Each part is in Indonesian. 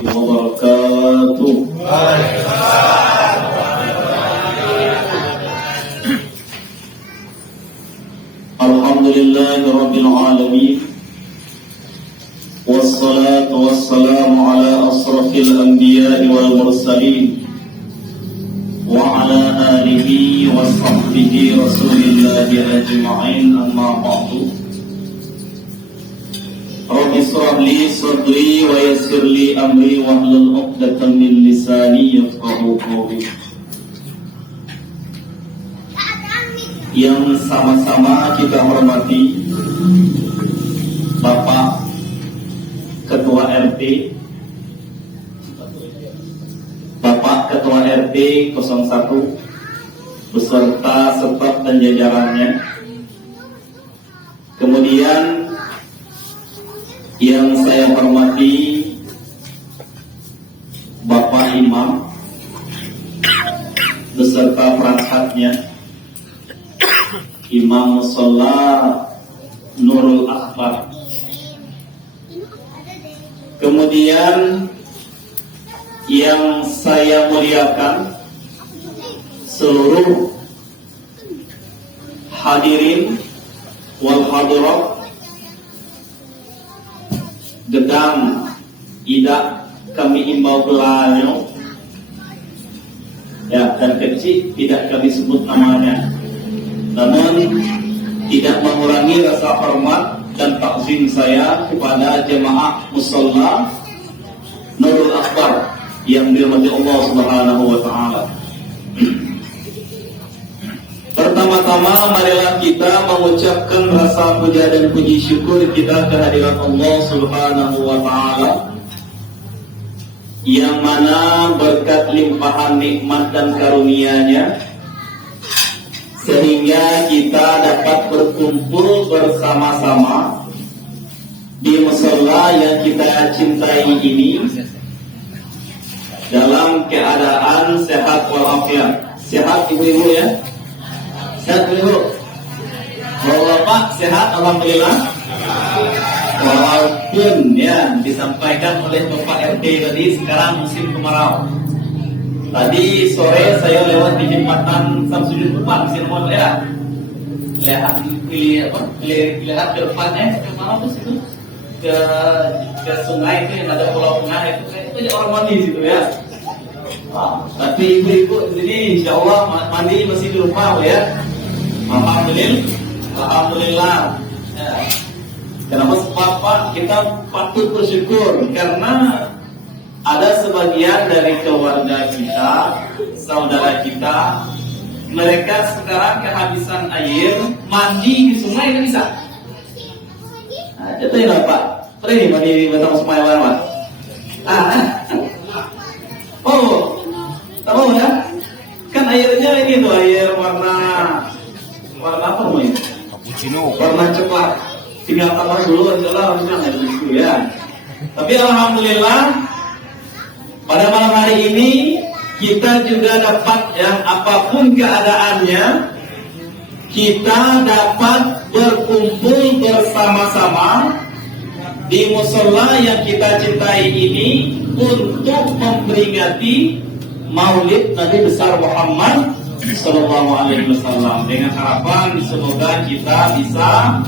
wabarakatuh. Alhamdulillahi rabbil alamin. Wassalatu wassalamu ala asrafil anbiya'i wal mursalin wa ala alihi wa sahbihi rasulillahi ajma'in, amma ba'du. Rabbi shrah li sadri wa yassir li amri wahlul 'uqdatam min lisani yafqahu qawli. Yang sama-sama kita hormati Bapak Ketua RT, Bapak Ketua RT 01 beserta staf dan jajarannya. Kemudian yang saya hormati Bapak Imam beserta perangkatnya, Imam Musholla Nurul Akbar. Kemudian yang saya muliakan seluruh hadirin wal hadirat, gedang ida kami imbau belanyo ya, dan kecil tidak kami sebut namanya, namun tidak mengurangi rasa hormat dan takzim saya kepada jemaah Musholla Nurul Akbar yang dirahmati Allah Subhanahu wa taala. Pertama-tama marilah kita mengucapkan rasa puja dan puji syukur kita kehadirat Allah Subhanahu wa taala, yang mana berkat limpahan nikmat dan karunia-Nya sehingga kita dapat berkumpul bersama-sama di musholla yang kita cintai ini dalam keadaan sehat walafiat. Sehat ibu-ibu ya? Sehat ibu? Bapak sehat alhamdulillah. Walaupun ya disampaikan oleh Bapak RT tadi sekarang musim kemarau. Tadi sore saya lewat di jembatan Samsudin depan, sini mau lihat ke depannya, ke mana tuh situ? Ke sungai itu yang ada pulau tengah itu orang mandi situ ya. Tapi ibu-ibu ini insya Allah mandi masih di rumah ya. Alhamdulillah. Ya. Kenapa Bapak kita patut bersyukur karena ada sebagian dari keluarga kita, saudara kita, mereka sekarang kehabisan air, mandi di sungai kan bisa. Nah, contohnya lah Pak, pernah nih mandi di batang sungai Pak? Oh, tahu ya? Kan airnya ini tuh air warna apa namanya? Cappuccino. Warna coklat. Tinggal tambah dulu aja lah, harusnya nggak gitu ya. Tapi alhamdulillah, pada malam hari ini kita juga dapat ya, apapun keadaannya, kita dapat berkumpul bersama-sama di musholla yang kita cintai ini untuk memperingati Maulid Nabi besar Muhammad Sallallahu Alaihi Wasallam, dengan harapan semoga kita bisa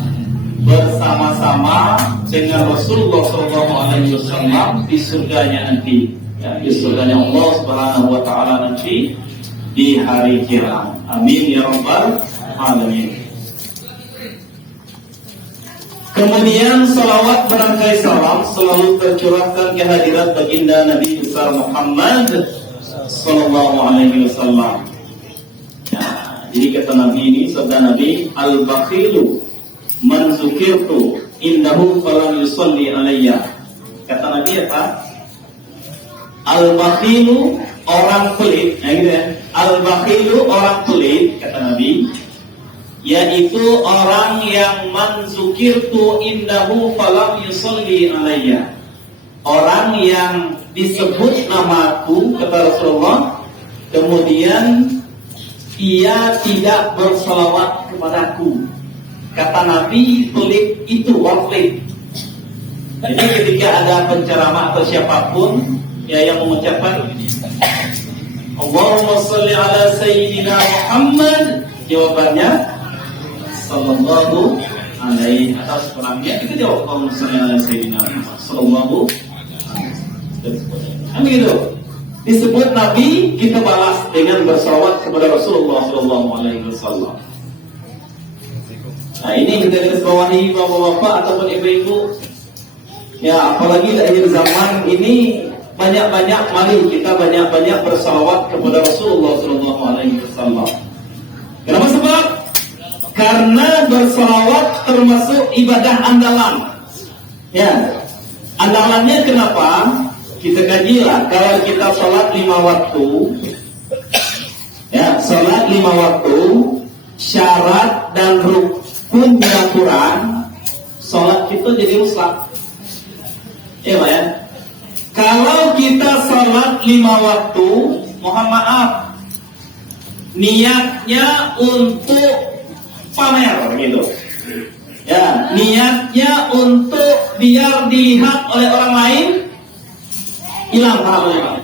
bersama-sama dengan Rasulullah Sallallahu Alaihi Wasallam di surganya nanti. Ya, di surganya Allah Subhanahu wa taala nanti di hari kiamat. Amin ya rabbal alamin. Kemudian salawat berangkai salam selalu tercurahkan kehadirat baginda Nabi besar Muhammad sallallahu alaihi wasallam. Ya, jadi kata Nabi ini, sabda Nabi, al-bakhilu man dzukirtu innahu falam yusalli alayya. Kata Nabi apa? Al-bakhilu orang pelit, nah gitu ya. Al-bakhilu orang pelit, kata Nabi, yaitu orang yang man dzukirtu innahu falam yusalli alayya. Orang yang disebut namaku, kata Rasulullah, kemudian ia tidak bersalawat kepadaku. Kata Nabi, pelit itu orang pelit. Jadi ketika ada penceramah atau siapapun ya yang mengucapkan Allahumma sholli ala sayyidina Muhammad, jawabannya sallallahu alaihi atas kurangnya itu jawab Allahumma sholli ala sayyidina Muhammad sallallahu alaihi. Gitu. Disebut Nabi, kita balas dengan bersalawat kepada Rasulullah sallallahu alaihi wasallam. Nah, ini kita garis bawahi bapak-bapak ataupun ibu-ibu. Ya, apalagi di akhir zaman ini banyak-banyak, mari kita banyak-banyak bersalawat kepada Rasulullah sallallahu alaihi wasallam. Kenapa sebab? Karena bersalawat termasuk ibadah andalan. Ya. Andalannya kenapa? Kita kajilah, kalau kita sholat 5 waktu, ya, sholat 5 waktu, syarat dan rukunnya kurang, sholat kita jadi rusak. Ya, Pak ya. Kalau kita sholat 5 waktu, mohon maaf, niatnya untuk pamer gitu. Ya, niatnya untuk biar dilihat oleh orang lain, hilang pahalanya.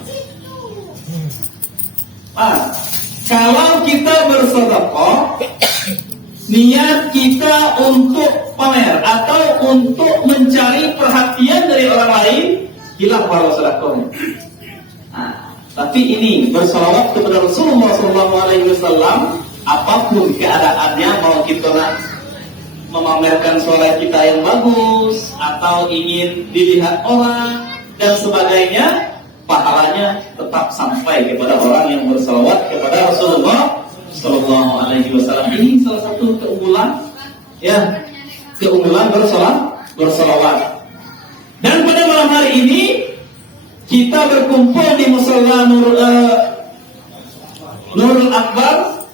Kalau kita bersedekah, niat kita untuk pamer atau untuk mencari perhatian dari orang lain, hilang pahala sedekahnya. Tapi ini bersalawat kepada Rasulullah SAW, apapun keadaannya, mau kita nak memamerkan suara kita yang bagus atau ingin dilihat orang dan sebagainya, pahalanya tetap sampai kepada orang yang bersalawat kepada Rasulullah Sallallahu Alaihi Wasallam. Ini salah satu keunggulan, ya, keunggulan bersalawat. Dan pada malam hari ini kita berkumpul di Musalla Nurul Akbar.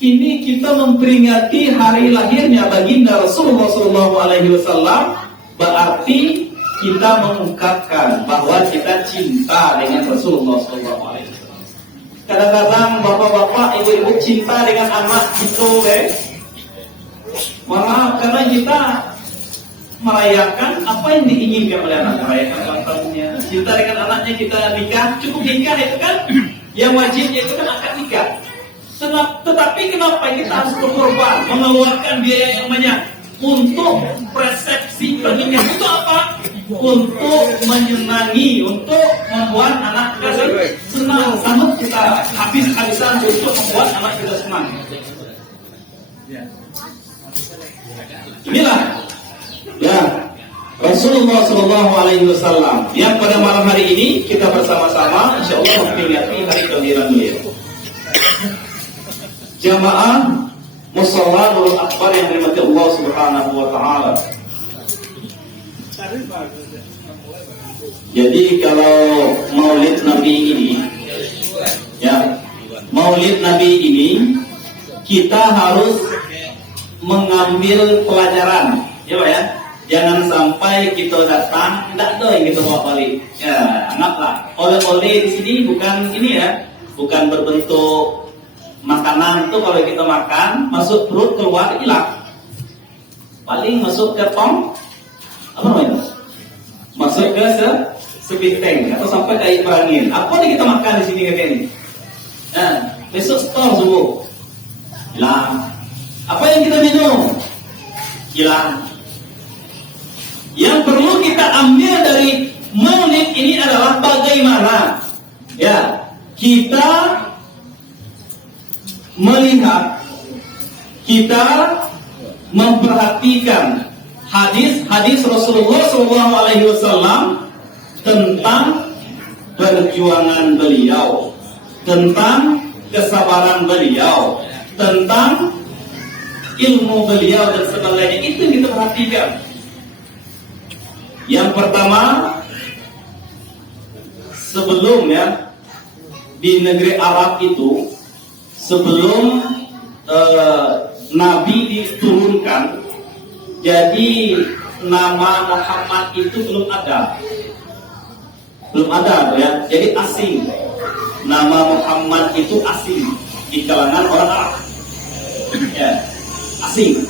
Ini kita memperingati hari lahirnya baginda Rasulullah Sallallahu Alaihi Wasallam. Berarti kita mengungkapkan bahwa kita cinta dengan Rasulullah Sallallahu Alaihi Wasallam. Kadang-kadang bapak-bapak, ibu-ibu cinta dengan anak itu, malah karena kita merayakan apa yang diinginkan oleh anak, merayakan ulang tahunnya, cinta dengan anaknya, kita nikah, cukup nikah itu kan, yang wajibnya itu kan akad nikah. Tetapi kenapa kita harus berkorban, mengeluarkan biaya yang banyak untuk resepsi pernikahan? Itu apa? Untuk menyenangi, untuk membuat anak kita senang. Sama kita habis-habisan untuk membuat anak kita senang. Inilah, ya, Rasulullah Sallallahu Alaihi Wasallam yang pada malam hari ini kita bersama-sama, insya Allah memperingati hari kelahiran beliau. Jamaah Musalla Nurul Akbar yang dirahmati Allah Subhanahu wa taala. Jadi kalau Maulid Nabi ini, ya, Maulid Nabi ini kita harus mengambil pelajaran, ya Pak ya. Jangan sampai kita datang tidak ada yang kita bawa balik. Ya, anggaplah oleh-oleh di sini bukan ini ya, bukan berbentuk makanan. Itu kalau kita makan masuk perut, keluar hilang. Paling masuk ke tong, apa namanya? Masuk ke sepiteng atau sampai ke air berangin. Apa yang kita makan di sini kayak ini? Nah, besok setor subuh hilang. Apa yang kita minum hilang. Yang perlu kita ambil dari Maulid ini adalah bagaimana, ya, kita melihat, kita memperhatikan hadis-hadis Rasulullah SAW tentang perjuangan beliau, tentang kesabaran beliau, tentang ilmu beliau dan sebagainya. Itu yang kita perhatikan. Yang pertama, sebelum, ya, di negeri Arab itu, sebelum Nabi diturunkan, jadi nama Muhammad itu belum ada, ya. Jadi asing. Nama Muhammad itu asing di kalangan orang Arab, ya, asing.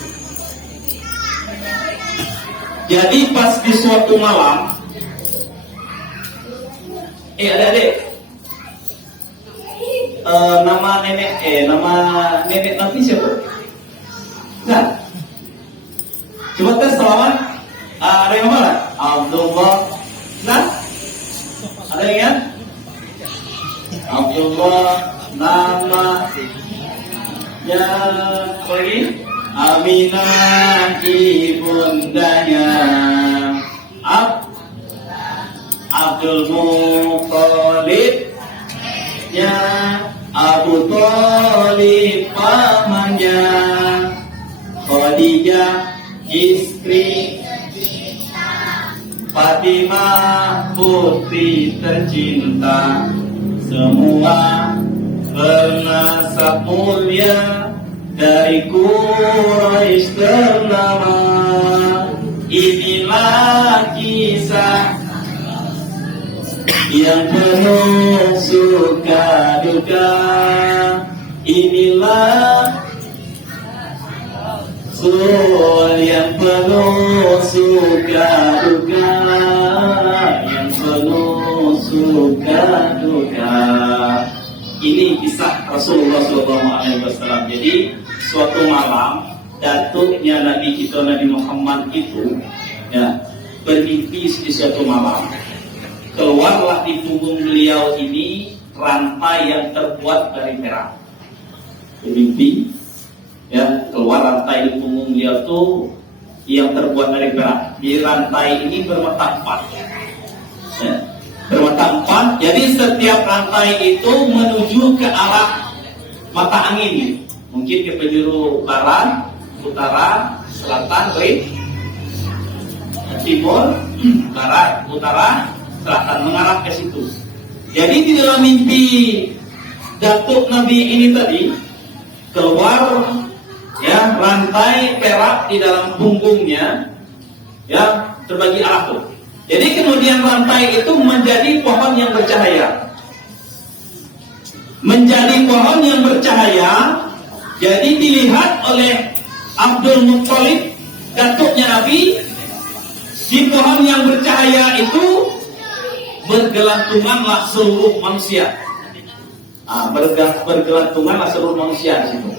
Jadi pas di suatu malam, adik-adik, nama nenek nanti siapa? Nah, coba tes selawat. Ada yang mana? Abdullah. Nah, ada yang ingat? Abdullah, namanya lagi Aminah ibundanya, Abdul Muthalib ya, Abu Thalib pamannya, Khadijah istri, Fatimah putri tercinta, semua bernasab mulia dari Quraisy ternama. Inilah kisah yang penuh suka duka. Inilah yang penuh suka duka, yang penuh suka duka. Ini kisah Rasulullah SAW. Jadi suatu malam datuknya Nabi kita Nabi Muhammad itu ya bermimpi di suatu malam. Keluarlah di punggung beliau ini rantai yang terbuat dari perak. Bermimpi ya, keluar rantai di punggung beliau itu yang terbuat dari perak. Di rantai ini bermata 4 ya, bermata 4. Jadi setiap rantai itu menuju ke arah mata angin, mungkin ke penjuru barat, utara, selatan, timur, barat, utara, selatan, mengarah ke situ. Jadi di dalam mimpi datuk Nabi ini tadi keluar ya rantai perak di dalam punggungnya ya terbagi arah tuh. Jadi kemudian rantai itu menjadi pohon yang bercahaya. Menjadi pohon yang bercahaya. Jadi dilihat oleh Abdul Muthalib, datuknya Nabi, di pohon yang bercahaya itu bergelantunganlah seluruh manusia. Bergelantunganlah seluruh manusia di situ.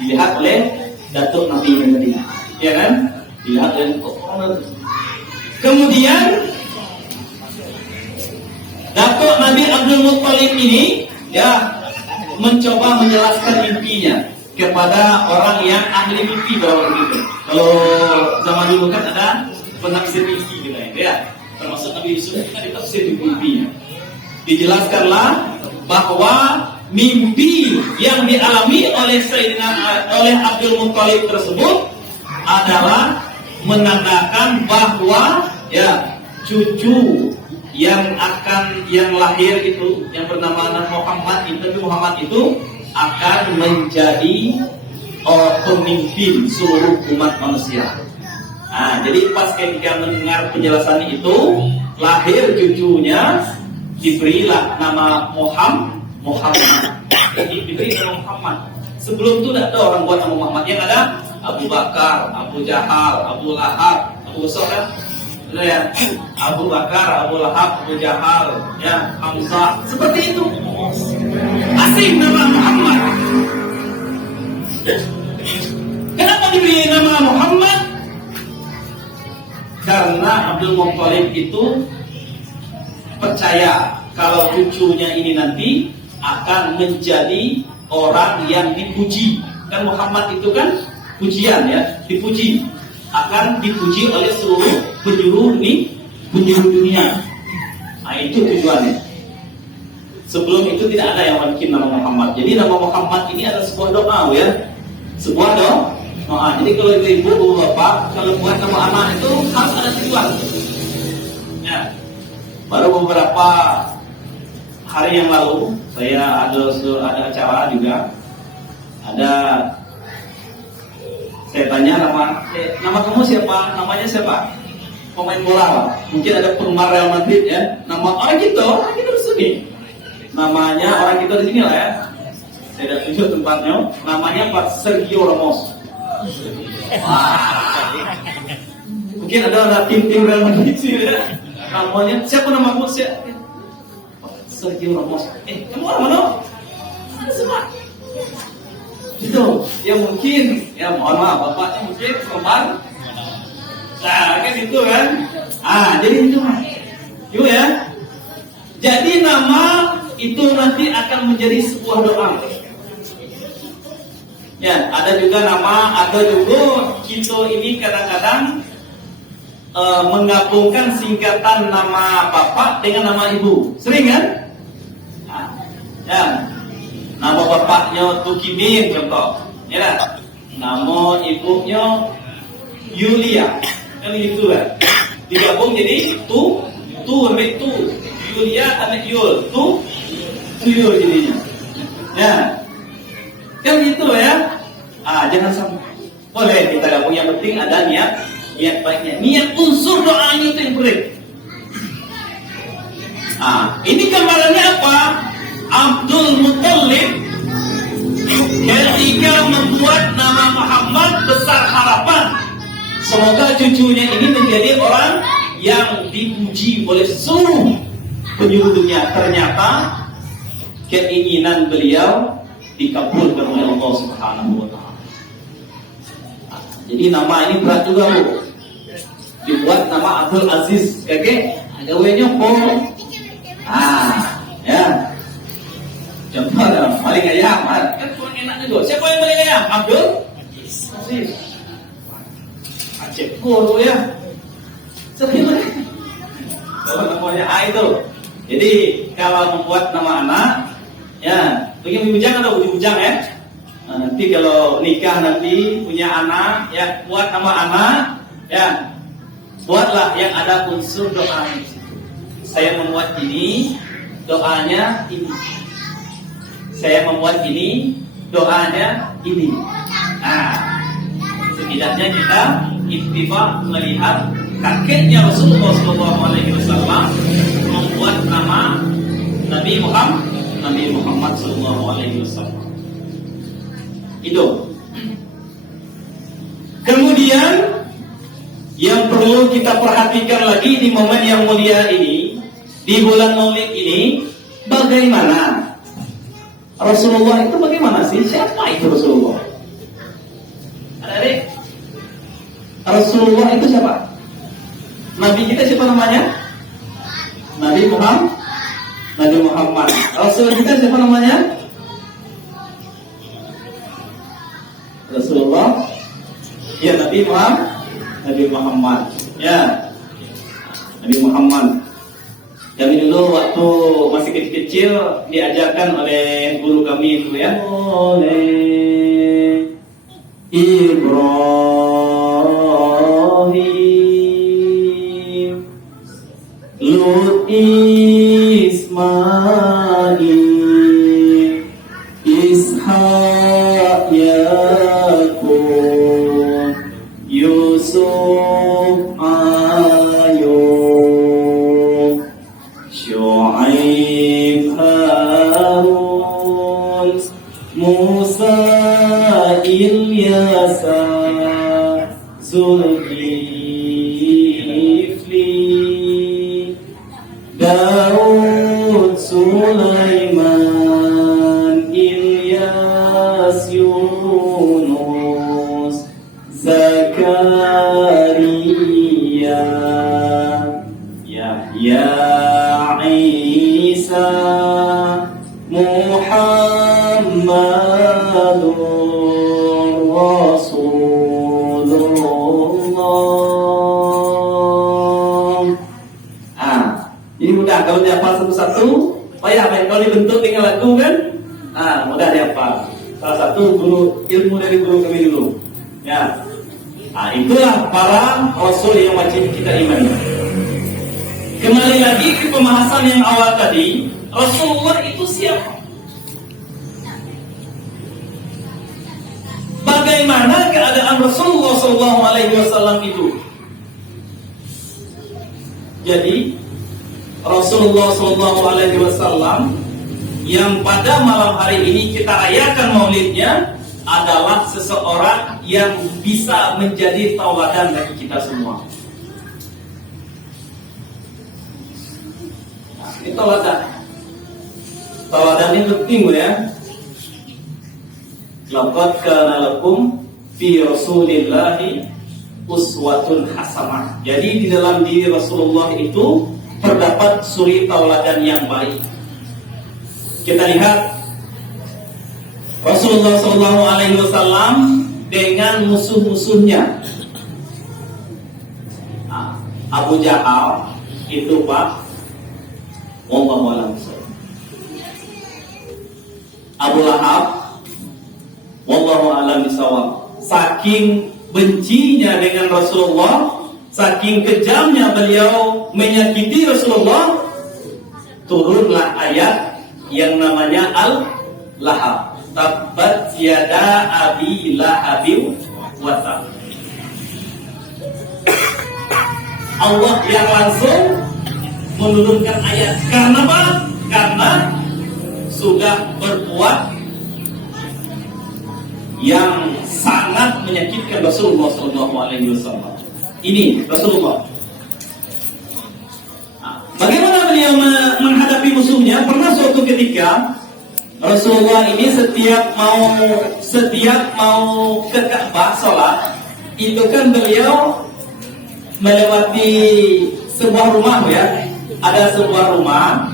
Dilihat oleh datuk Nabi ini, ya kan? Dilihat oleh kemudian datuk Nabi Abdul Muthalib ini ya mencoba menjelaskan mimpinya kepada orang yang ahli mimpi begitu. Kalau zaman dulu kan ada penafsir mimpi gitu ya. Termasuk Nabi Yusuf kan ditafsir mimpinya. Dijelaskanlah bahwa mimpi yang dialami oleh Abdul Muthalib tersebut adalah menandakan bahwa ya cucu yang lahir itu yang bernama Muhammad itu akan menjadi pemimpin seluruh umat manusia. Nah, jadi pas ketika mendengar penjelasan itu, lahir cucunya, diberilah nama Muhammad. Jadi diberi nama Muhammad. Sebelum itu tidak ada orang buat nama Muhammad. Yang ada Abu Bakar, Abu Jahal, Abu Lahab, Abu Sofyan, ya, Abu Bakar, Abu Lahab, Abu Jahal, ya, Hamzah. Seperti itu. Asing nama Muhammad. Kenapa diberi nama Muhammad? Karena Abdul Muthalib itu percaya kalau cucunya ini nanti akan menjadi orang yang dipuji. Kan Muhammad itu kan pujian ya, dipuji. Akan dipuji oleh seluruh penjuru dunia. Nah, itu tujuannya. Sebelum itu tidak ada yang bikin nama Muhammad. Jadi nama Muhammad ini adalah sebuah doa ya. Sebuah doa. Jadi kalau ibu bapak kalau buat nama anak itu harus ada tujuan. Ya. Baru beberapa hari yang lalu saya ada acara juga. Saya tanya nama kamu siapa? Namanya siapa? Pemain bola. Mungkin ada penggemar Real Madrid ya. Nama orang kita di sini. Namanya orang kita di sini lah ya. Saya sudah tunjuk tempatnya. Namanya Pak Sergio Ramos. Wah. Mungkin ada tim-tim Real Madrid sih ya. Namanya siapa nama bosnya? Sergio Ramos. Kamu orang mana? Ada semua. Itu, ya mungkin, ya mohon maaf, bapaknya mungkin kembar. Nah, kan itu kan. Jadi itu ya. Jadi nama itu nanti akan menjadi sebuah doa. Ya, ada juga nama, ada juga kita ini kadang-kadang menggabungkan singkatan nama bapak dengan nama ibu. Sering kan? Ya. Nama bapaknya Tukimin contoh. Ya. Nama ibunya Yulia. Kan gitu kan? Digabung jadi tu Yulia anak Yul, Tuyul jadinya. Ya. Kan gitu ya. Jangan sampai. Boleh kita gabung, yang penting ada niat baiknya. Niat unsur doanya itu yang penting. Ini gambarannya apa? Abdul Muttalib ketika membuat nama Muhammad besar harapan. Semoga cucunya ini menjadi orang yang dipuji oleh seluruh penjuru dunia. Ternyata keinginan beliau dikabulkan oleh Allah Subhanahu wa Ta'ala. Jadi nama ini berat juga, Bu. Dibuat nama Abdul Aziz, kakek, gawe-nya po. Ya. Contoh ada maling ayam, kan kurang enak juga. Siapa yang maling ayam? Abdul Aziz. Aceh guru ya. Sebenarnya namanya itu. Jadi kalau membuat nama anak, ya, begini bujang atau bujang ya. Nanti kalau nikah nanti punya anak, ya buat nama anak, ya buatlah yang ada unsur doa. Saya membuat ini, doanya ini. Saya membuat ini, doanya ini. Setidaknya kita ittiba melihat kakeknya Rasulullah SAW membuat nama Nabi Muhammad SAW. Itu. Kemudian yang perlu kita perhatikan lagi di momen yang mulia ini, di bulan Maulid ini, bagaimana Rasulullah itu bagaimana sih? Siapa itu Rasulullah? Adik-adik, Rasulullah itu siapa? Nabi kita siapa namanya? Nabi Muhammad. Rasul kita siapa namanya? Rasulullah. Ya, Nabi Muhammad. Ya, Nabi Muhammad. Kami dulu waktu masih kecil-kecil diajarkan oleh guru kami itu ya. Oleh Ibrahim, Lut, Ismail, Ishak, Yakub, Yusuf, Ayub, Syuaib, Harun, Musa, Ilyasa, Zulkifli, Daud, Sulaiman, Ilyas, Yunus, Zakaria, Yahya, Isa, Muhammadur Rasulullah. Ini mudah kalau dihafal satu-satu. Payah kalau dibentuk dengan lagu kan? Mudah dihafal. Salah satu ilmu dari guru kami dulu. Ya. Itulah para rasul yang wajib kita imani. Kembali lagi ke pembahasan yang awal tadi, Rasulullah itu siapa? Bagaimana keadaan Rasulullah SAW itu? Jadi Rasulullah SAW yang pada malam hari ini kita rayakan maulidnya adalah seseorang yang bisa menjadi tauladan bagi kita semua. Ini teladan. Teladan ini penting ya. Laqad kana lakum fi Rasulillahi uswatun hasanah. Jadi di dalam diri Rasulullah itu terdapat suri tauladan yang baik. Kita lihat Rasulullah SAW dengan musuh-musuhnya. Abu Jahal itu Pak, wallahu a'lam. Abu Lahab, wallahu a'lam bishawab. Saking bencinya dengan Rasulullah, saking kejamnya beliau menyakiti Rasulullah, turunlah ayat yang namanya Al-Lahab. Tabbat yada abi lahabin wa tab. Allah yang langsung menurunkan ayat. Karena apa? Karena sudah berbuat yang sangat menyakitkan Rasulullah SAW. Ini Rasulullah. Bagaimana beliau menghadapi musuhnya? Pernah suatu ketika Rasulullah ini setiap mau ke Ka'bah sholat, itu kan beliau melewati sebuah rumah ya. Ada sebuah rumah,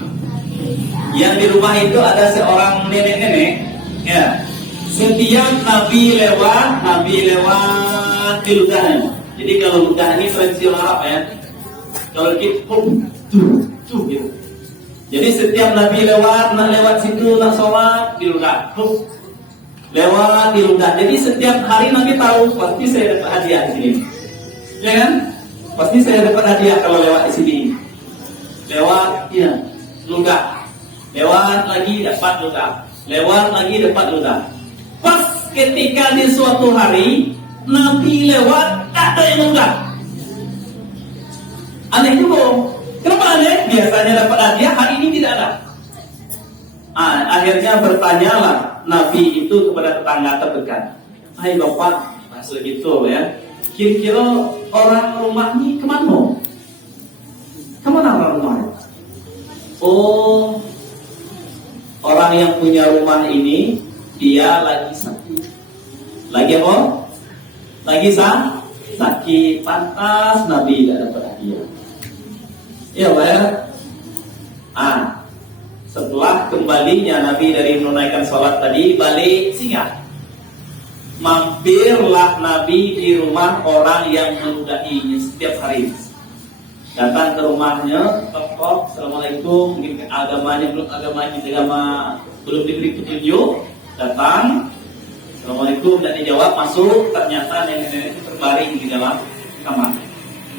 yang di rumah itu ada seorang nenek-nenek ya. Setiap Nabi lewat di ludahnya. Jadi kalau ludah ini tradisi orang Arab ya. Kalau kita tuh gitu. Jadi setiap Nabi lewat situ nak sholat di ludah. Lewat di ludah. Jadi setiap hari Nabi tahu pasti saya dapat hadiah di sini. Ya kan? Pasti saya dapat hadiah kalau lewat di sini. Lewat ya, ludah. Lewat lagi dapat ludah. Lewat lagi dapat ludah. Pas ketika di suatu hari Nabi lewat tak ada yang ludah. Aneh juga. Kenapa aneh? Biasanya dapat hadiah, hari ini tidak ada. Akhirnya bertanyalah Nabi itu kepada tetangga terdekat. Hai bapak, maksud gitu ya. Kira-kira orang rumah ini kemana? Kemana orang rumah? Oh, orang yang punya rumah ini dia lagi sakit. Lagi apa? Lagi sakit. Pantas Nabi tidak dapat hadiah. Ya Pak ya. Setelah kembalinya Nabi dari menunaikan sholat tadi, balik singgah. Mampirlah Nabi di rumah orang yang meludahinya setiap hari. Datang ke rumahnya, tok, assalamualaikum, mungkin agamanya belum diberi petunjuk. Datang, assalamualaikum, dan dijawab, masuk. Ternyata nenek-nenek itu terbaring di dalam kamar,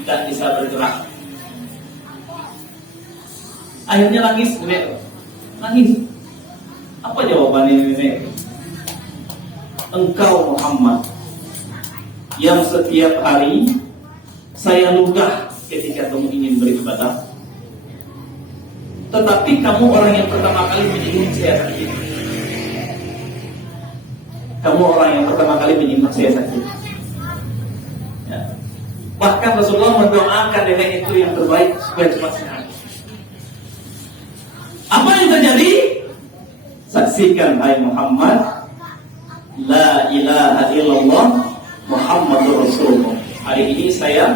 tidak bisa bergerak. Akhirnya nangis. Apa jawabannya nenek? Engkau Muhammad yang setiap hari saya ludah ketika kamu ingin beribadah, tetapi kamu orang yang pertama kali menyinggung saya sakit. Kamu orang yang pertama kali menyinggung saya sakit. Ya. Bahkan Rasulullah mendoakan nenek itu yang terbaik supaya cepat sehat. Apa yang terjadi? Saksikan hai Muhammad, la ilaha illallah Muhammadur Rasulullah. Hari ini saya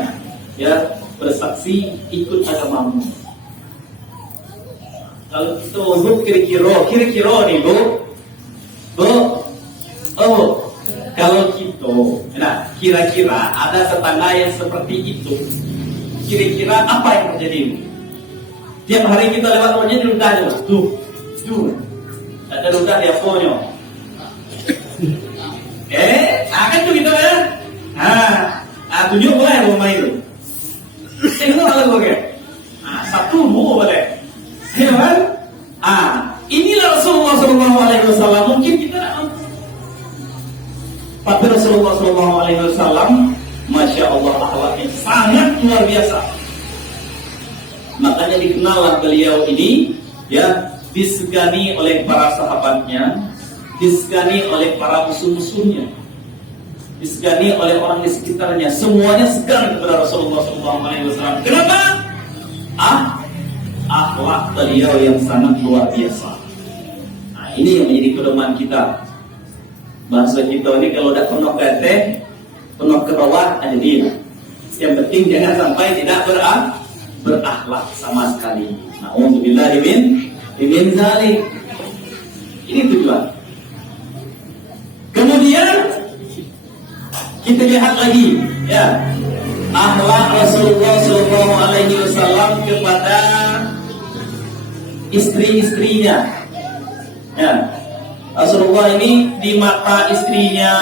bersaksi ikut agamamu. Kalau kita untuk kira-kira nih kalau kita, kira-kira ada tetangga yang seperti itu, kira-kira apa yang terjadi? Tiap hari kita lewat rumahnya di ludahnya, tuh, ada ludah dia punya. Akan tuh gitu ya. Tunjuk boleh rumah itu. Itu kalau boleh. Satu boleh. Ya kan? Inilah Rasulullah SAW. Mungkin kita tak mampu. Tapi Rasulullah SAW, Masya Allah, akhlaknya sangat luar biasa. Makanya dikenallah beliau ini, disegani oleh para sahabatnya, disegani oleh para musuh-musuhnya, disegani oleh orang di sekitarnya. Semuanya segan kepada Rasulullah SAW. Kenapa? akhlak beliau yang sangat luar biasa. Nah, ini yang menjadi pedoman kita. Bahasa kita ini kalau udah penuh keteh, penuh kerawat, ada dia. Yang penting jangan sampai tidak berakhlak sama sekali. Na'udzubillah min zalik. Ini tujuan. Kemudian kita lihat lagi, ya, akhlak Rasulullah SAW kepada istri-istrinya. Ya, Rasulullah ini di mata istrinya,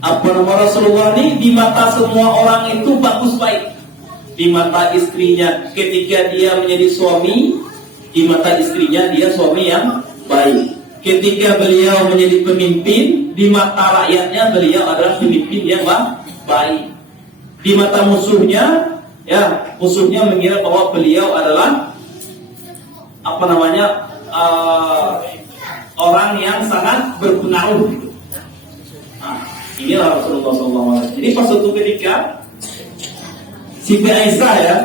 Rasulullah ini di mata semua orang itu bagus baik. Di mata istrinya ketika dia menjadi suami, di mata istrinya dia suami yang baik. Ketika beliau menjadi pemimpin, di mata rakyatnya beliau adalah pemimpin yang baik. Di mata musuhnya, ya, musuhnya mengira bahwa beliau adalah orang yang sangat berpengaruh. Nah, inilah Rasulullah SAW. Jadi pas suatu ketika Siti Aisyah, ya,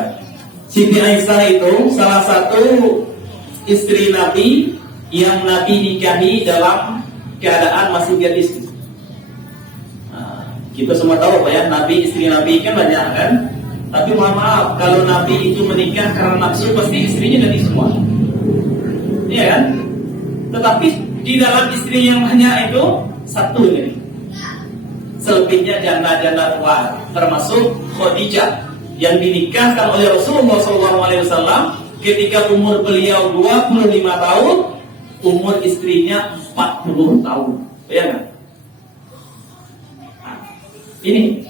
Siti Aisyah itu salah satu istri Nabi yang Nabi nikahi dalam keadaan masih gadis. Nah, kita semua tahu Pak ya, Nabi, istri Nabi kan banyak kan. Tapi mohon maaf, kalau Nabi itu menikah karena nafsu, pasti istrinya gadis semua. Iya kan? Tetapi di dalam istri yang banyak itu satu ini. Selebihnya janda-janda tua, termasuk Khadijah yang dinikahkan oleh Rasulullah SAW ketika umur beliau 25 tahun, umur istrinya 40 tahun. Bayangkan. Nah, ini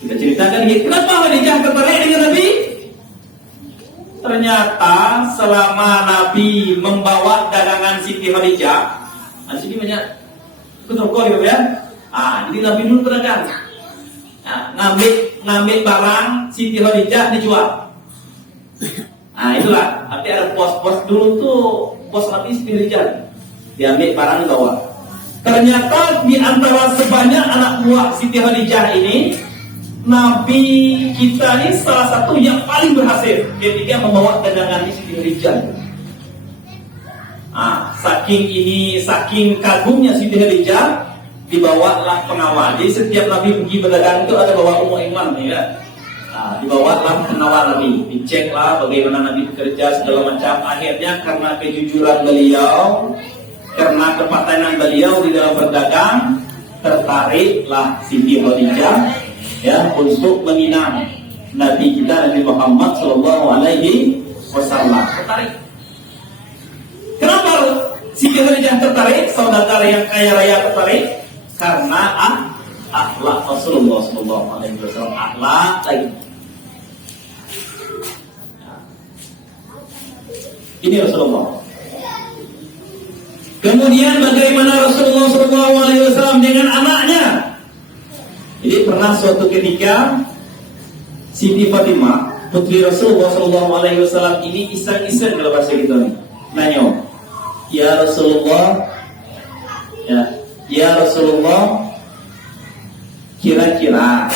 kita ceritakan ini. Kenapa Khadijah tertarik dengan Nabi? Ternyata selama Nabi membawa dagangan Siti Khadijah, nah sini banyak toko ya. Jadi Nabi dulu berdagang. Nah, ngambil barang Siti Khadijah dijual. Nah itulah, nanti ada pos-pos dulu tuh, pos Nabi Siti Khadijah diambil barang dibawa. Ternyata di antara sebanyak anak buah Siti Khadijah ini, Nabi kita ini salah satu yang paling berhasil ketika membawa dagangan Siti Khadijah. Saking kagumnya Siti Khadijah, dibawalah pengawal. Jadi setiap Nabi pergi berdagang itu ada bawa Ummu Aiman, ya. Dibawalah pengawal Nabi, diceklah bagaimana Nabi bekerja segala macam. Akhirnya karena kejujuran beliau, karena kepatenan beliau di dalam berdagang, tertariklah Siti Khadijah, ya, untuk menginang Nabi kita Nabi Muhammad Sallallahu Alaihi Wasallam. Tertarik. Kenapa Siti Khadijah tertarik? Saudara yang kaya raya tertarik karena akhlak Rasulullah Sallallahu Alaihi Wasallam. Akhlak lagi. Ini Rasulullah. Kemudian bagaimana Rasulullah Sallallahu Alaihi Wasallam dengan anaknya? Jadi pernah suatu ketika Siti Fatimah, putri Rasulullah Sallallahu Alaihi Wasallam ini iseng-iseng kalau bahasa kita nih, nanya, ya Rasulullah, ya Rasulullah, kira-kira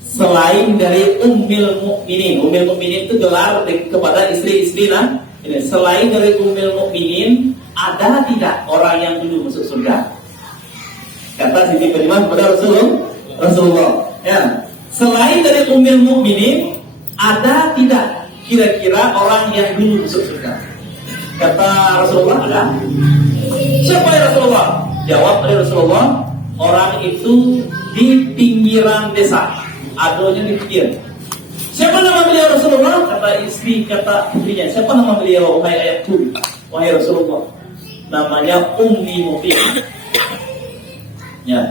selain dari Ummul Mukminin itu gelar kepada istri-istri lah. Selain dari Ummul Mukminin, ada tidak orang yang dulu masuk surga? Kata Siti Fatimah kepada Rasulullah, ya, selain dari Ummul Mukminin, ada tidak kira-kira orang yang dulu masuk surga? Kata Rasulullah, ada. Siapa ya Rasulullah? Jawab oleh Rasulullah, orang itu di pinggiran desa, adonya di pinggir. Siapa nama beliau Rasulullah? Kata istri, kata putrinya, siapa nama beliau wahai ayahku, wahai Rasulullah? Namanya Ummi Muti'ah. Ya,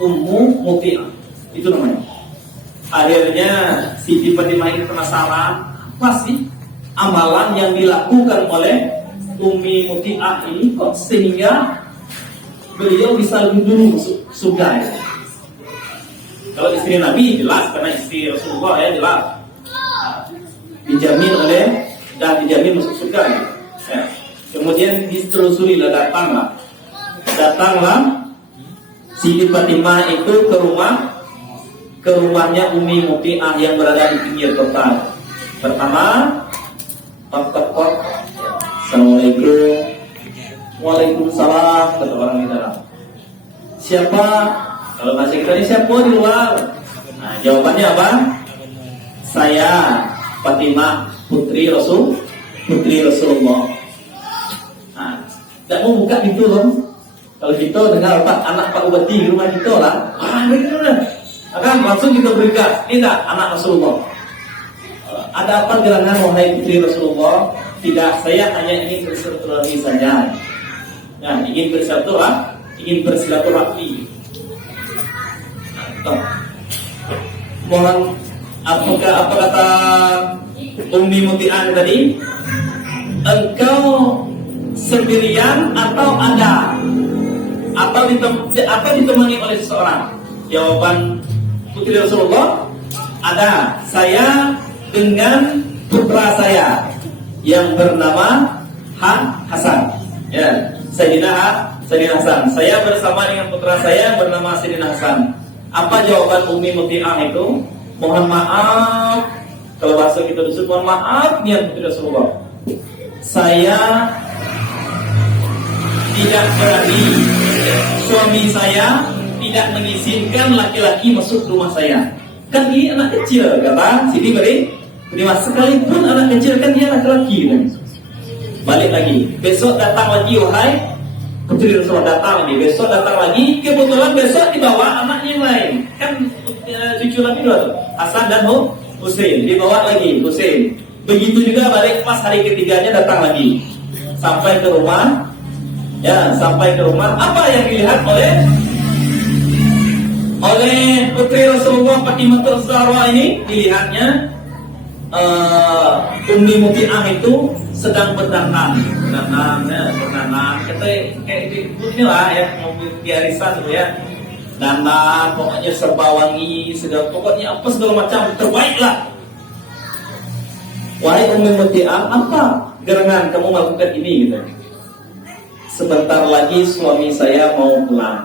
Ummu Muti'ah itu namanya. Akhirnya Siti Fatimah ini penasaran, apa sih amalan yang dilakukan oleh Ummi Muti'ah ini kok sehingga beliau bisa lebih dulu masuk surga, ya? Kalau istri Nabi jelas, karena istri Rasulullah, ya, jelas dijamin masuk surga, ya. Kemudian ditelusurilah, datanglah Siti Fatimah itu ke rumahnya Ummi Muti'ah yang berada di pinggir kota. Pertama, tok. Assalamualaikum. Waalaikumsalam, kata orang di dalam. Siapa? Kalau bahasa kita ini siapa di luar? Nah, jawabannya apa? Saya Fatimah putri Rasulullah. Nah, tidak mau buka gitu loh. Kalau kita dengar Pak anak Pak Bupati di rumah kita lah, begitu lah. Akan langsung kita berikan, ini tak anak Rasulullah. Ada apa gerangan wahai putri Rasulullah? Tidak, saya hanya ingin bersilaturahmi saja. Nah, ingin bersilaturahmi. Mohon apa kata Ummi Muti'ah tadi? Engkau sendirian atau ada? Atau ditemani oleh seseorang? Jawaban putri Rasulullah, ada. Saya dengan putra saya yang bernama Hasan. Ya, Sayyidina Hasan. Saya bersama dengan putra saya yang bernama Sayyidina Hasan. Apa jawaban Ummi Muti'ah itu? Mohon maaf, kalau bahasa kita disebut mohon maaf niat putri Rasulullah. Saya tidak berani, suami saya tidak mengizinkan laki-laki masuk rumah saya. Kan ini anak kecil, kata Siti Berimas. Sekalipun anak kecil kan dia laki-laki kan? Balik lagi, besok datang lagi wahai putri Rasulullah, datang lagi, besok datang lagi. Kebetulan besok dibawa anaknya yang lain. Kan cucu lagi dua tuh, Hasan dan Husain. Dibawa lagi Husain. Begitu juga balik pas hari ketiganya datang lagi. Sampai ke rumah. Ya, sampai ke rumah. Apa yang dilihat oleh putri Rasulullah Fatimah Zahra ini? Dilihatnya Ummi Muti'ah itu sedang berdandan. Kita kayak ini lah ya, mobil diarisan gitu ya. Dandan, pokoknya serba wangi, pokoknya apa segala macam terbaik lah. Wahai Ummi Muti'ah, apa gerangan kamu melakukan ini gitu? Sebentar lagi suami saya mau pulang.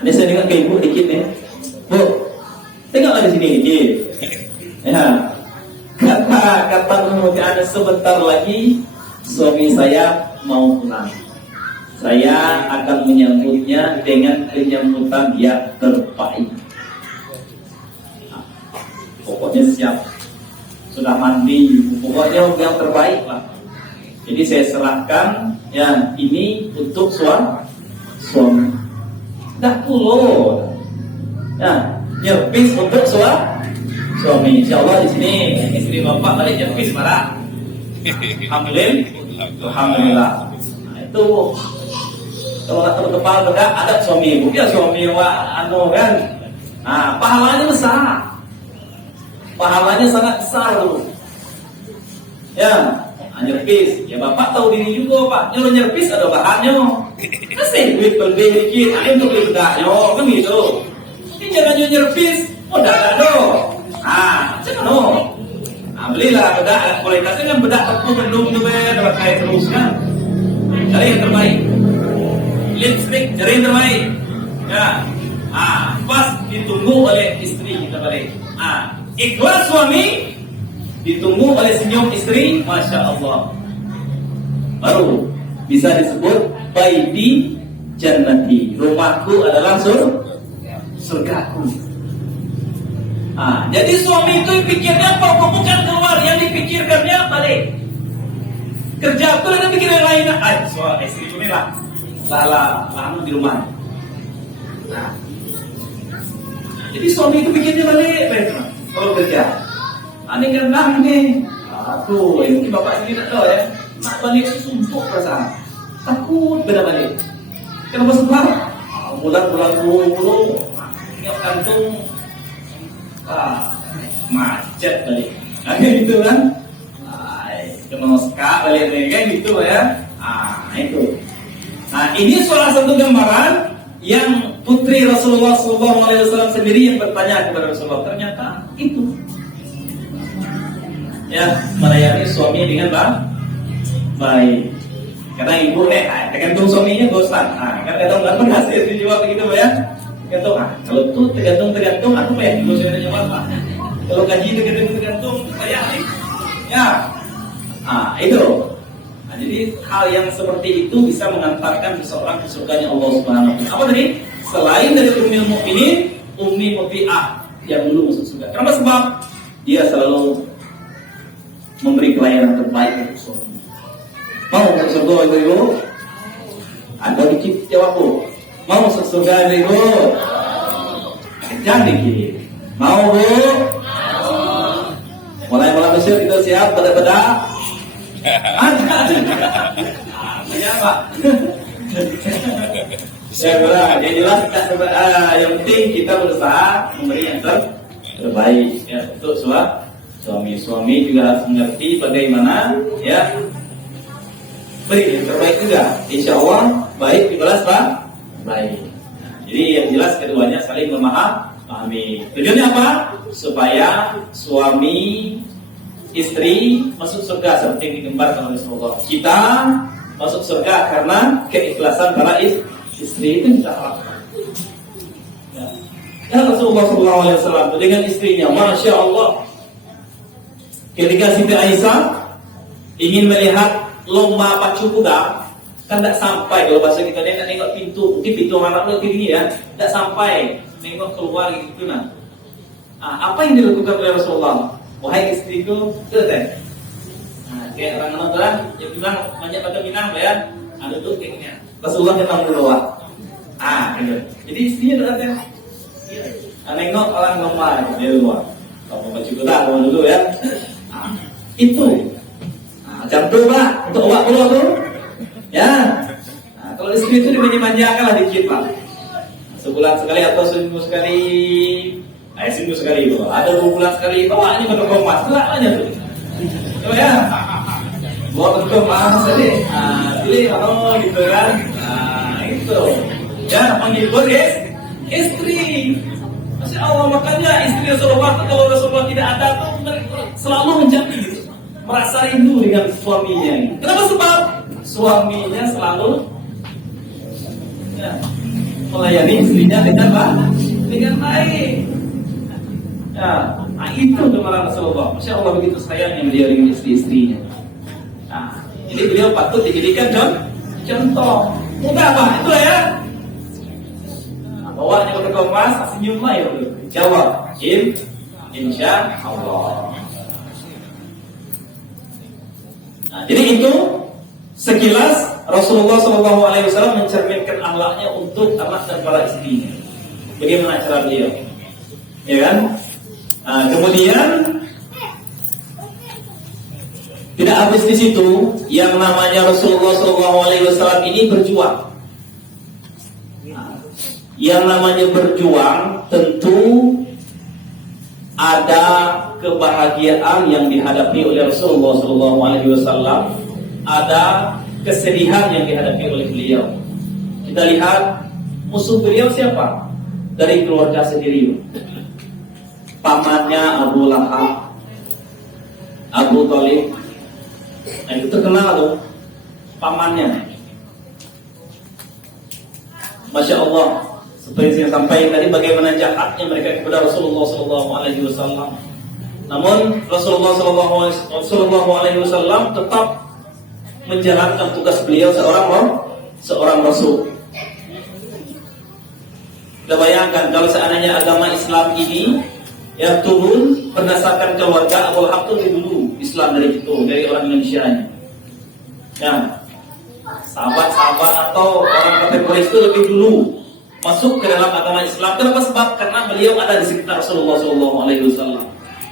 Ini saya dengar ke ibu dikit nih. Bu, tengoklah di sini dikit. Ya, kata Ummi Muti'ah, sebentar lagi suami saya mau pulang. Saya akan menyambutnya dengan penyambutan yang terbaik. Nah, pokoknya siap, sudah mandi, pokoknya yang terbaik lah. Jadi saya serahkan ya ini untuk suami. Dah pulo, ya nyepis untuk suami. Insyaallah di sini istri bapak balik nyepis marah. Alhamdulillah. Nah, itu kalau nak kepala bedak ada suami ibu ya suami kan. Nah, pahalanya besar. Pahalanya sangat besar tuh. Ya, nyerpis. Ya bapak tahu diri juga pak. Kalau nyerpis ada bahannya. Kasih duit lebih dikit. Ini untuk beli bedaknya kan gitu. Ini jangan nyerpis. Udah ada. Macam mana? Belilah bedak kualitasnya kan bedak tepung bendung tu dapat kait terus kan. Cari yang terbaik. Lipstick cari yang terbaik. Ya. Pas ditunggu oleh istri kita balik. Ikhlas suami ditunggu oleh senyum istri, masya Allah. Baru bisa disebut baiti jannati. Rumahku adalah surgaku. Jadi suami itu pikirnya apa? Bukan keluar, yang dipikirkannya balik. Kerja aku ada pikir yang lain. Soal istri itu lah. Lama di rumah. Jadi suami itu pikirnya balik. Kalau kerja, ini kan nih. Aduh, ini bapak sendiri tak tahu ya. Nak balik sumpuk perasaan. Takut beda balik. Kenapa sebelah? Bulan-bulan dulu, ingat kantung. Macet balik. Gitu kan? Kena sekak balik kan gitu ya. Itu. Ini salah satu gambaran yang putri Rasulullah SAW sendiri yang bertanya kepada Rasulullah. Ternyata itu. Ya, melayani suami dengan baik. Karena ibu tergantung suaminya bosan. Kan kadang-kadang berhasil dijual begitu ya. Tergantung. Kalau tuh tergantung aku pengen ibu saya jawab. Kalau gaji tergantung saya nih. Ya. Nah, itu. Nah, jadi hal yang seperti itu bisa mengantarkan seseorang ke surganya Allah Subhanahu wa taala. Apa tadi? Selain dari ummul mukminin, ummi mufi'ah yang dulu masuk surga. Kenapa? Sebab dia selalu memberi pelayanan terbaik untuk suaminya. Mau masuk surga ibu-ibu? Ada dikit jawab bu. Mau masuk surga ibu? Jangan dikit. Mau bu? Mulai besar kita siap pada ada. Siapa? Yang jelas yang penting kita berusaha memberi yang terbaik ya untuk suami juga harus mengerti bagaimana ya beri yang terbaik juga. Insya Allah baik dibalas baik. Jadi yang jelas keduanya saling memahami. Tujuannya apa? Supaya suami istri masuk surga seperti yang digambarkan oleh Rasulullah. Kita masuk surga karena keikhlasan para istri itu kita harapkan. Ya Rasulullah SAW dengan istrinya, Masya Allah, ketika Siti Aisyah ingin melihat lomba pacu kuda, kan tidak sampai kalau bahasa kita dia nengok pintu, mungkin pintu mana pun tinggi ya, tidak sampai nengok keluar gitu nah. Apa yang dilakukan oleh Rasulullah? Wahai istriku, teteh. Kayak orang nonton, yang bilang banyak pada Minang ya, ada tuh kayaknya. Rasulullah yang tahu luar. Gitu. Jadi istrinya datang. Nengok orang ngomong dia luar. Kalau baju kita dulu ya. Itu. Jam tuh pak, untuk awak dulu tuh. Ya. Kalau istri itu dimanja-manjakan lah dikit pak. Sebulan sekali atau seminggu sekali. Seminggu sekali itu. Ada 2 bulan sekali. Bawa ini betul kemas. Kelak aja tuh. Coba ya. Bawa betul kemas tadi. Pilih kalau gitu kan. Itu. Ya, menghibur istri. Masya Allah, makanya istri Rasulullah kalau Rasulullah tidak ada tuh selalu menjadi gitu. Merasa rindu dengan suaminya. Kenapa? Sebab suaminya selalu melayani istrinya dengan baik. Ya, itu kemarahan Rasulullah. Masya Allah begitu sayangnya beliau dengan istri-istrinya. Jadi beliau patut dijadikan contoh. Mudah pak, itu ya. Bawanya berkemas, senyum lah ya. Jawab, insya Allah. Jadi itu sekilas Rasulullah SAW mencerminkan akhlaknya untuk anak dan para istrinya. Bagaimana cara beliau? Ya kan? Kemudian tidak habis di situ, yang namanya Rasulullah SAW ini berjuang. Yang namanya berjuang tentu ada kebahagiaan yang dihadapi oleh Rasulullah SAW, ada kesedihan yang dihadapi oleh beliau. Kita lihat musuh beliau siapa? Dari keluarga sendiri. Pamannya Abu Lahab, Abu Thalib. Nah itu terkenal tuh pamannya. Masya Allah, seperti yang sampaikan tadi bagaimana jahatnya mereka kepada Rasulullah SAW. Namun Rasulullah SAW tetap menjalankan tugas beliau seorang Rasul. Kita bayangkan kalau seandainya agama Islam ini yang turun berdasarkan keluarga, Abu Lahab itu dulu Islam dari orang Indonesia. Ya, sahabat-sahabat atau orang kafir Quraisy itu lebih dulu masuk ke dalam agama Islam. Kenapa? Sebab karena beliau ada di sekitar Rasulullah SAW.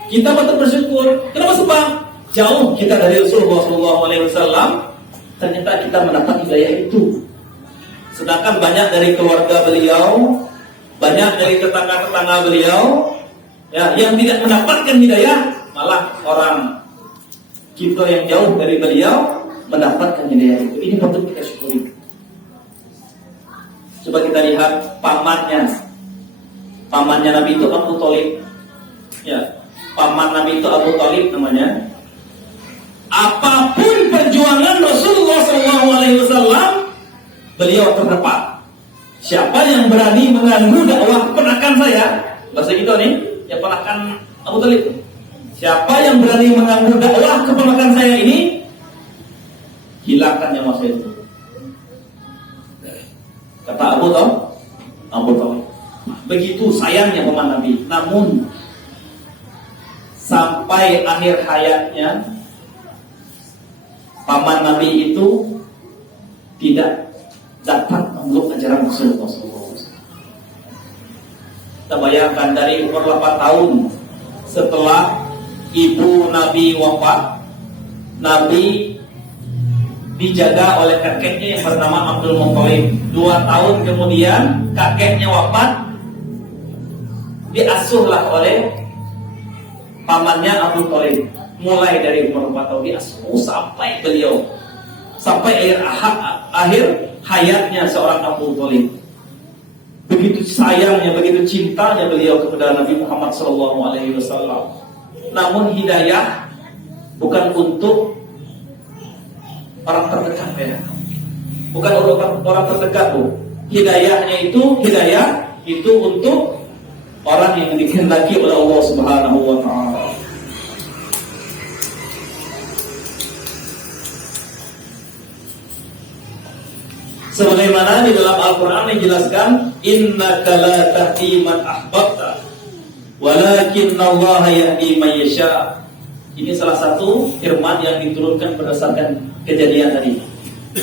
Kita patut bersyukur. Kenapa? Sebab jauh kita dari Rasulullah SAW, ternyata kita mendapat hidayah itu. Sedangkan banyak dari keluarga beliau, banyak dari tetangga-tetangga beliau, ya, yang tidak mendapatkan hidayah, malah orang kita yang jauh dari beliau mendapatkan hidayah itu. Ini patut kita syukuri. Coba kita lihat pamannya Nabi itu Abu Thalib. Ya, paman Nabi itu Abu Thalib namanya. Apapun perjuangan Rasulullah SAW, beliau terdepan. Siapa yang berani mengganggu dakwah keponakan saya, bahasa gitu nih, ya ponakan Abu Thalib. Siapa yang berani mengganggu dakwah keponakan saya ini, hilangkan nyawa saya itu. Kata Abu Thalib. Begitu sayangnya paman Nabi. Namun sampai akhir hayatnya paman Nabi itu tidak dapat memeluk ajaran Rasulullah SAW. Kita bayangkan dari umur 8 tahun setelah ibu Nabi wafat, Nabi dijaga oleh kakeknya yang bernama Abdul Muthalib. 2 tahun kemudian kakeknya wafat, diasuhlah oleh pamannya Abdul Muthalib. Mulai dari umur 4 tahun diasuh sampai beliau, sampai akhir hayatnya seorang Abdul Muthalib. Begitu sayangnya, begitu cintanya beliau kepada Nabi Muhammad SAW. Namun hidayah bukan untuk orang terdekat ya. Bukan untuk orang terdekat, Bu. Hidayah itu untuk orang yang dikehendaki oleh Allah Subhanahu wa taala. Sebagaimana di dalam Al-Qur'an dijelaskan, innaka la tahdi man ahbabta walakinnallaha yahdi man yasha. Ini salah satu firman yang diturunkan berdasarkan kejadian tadi,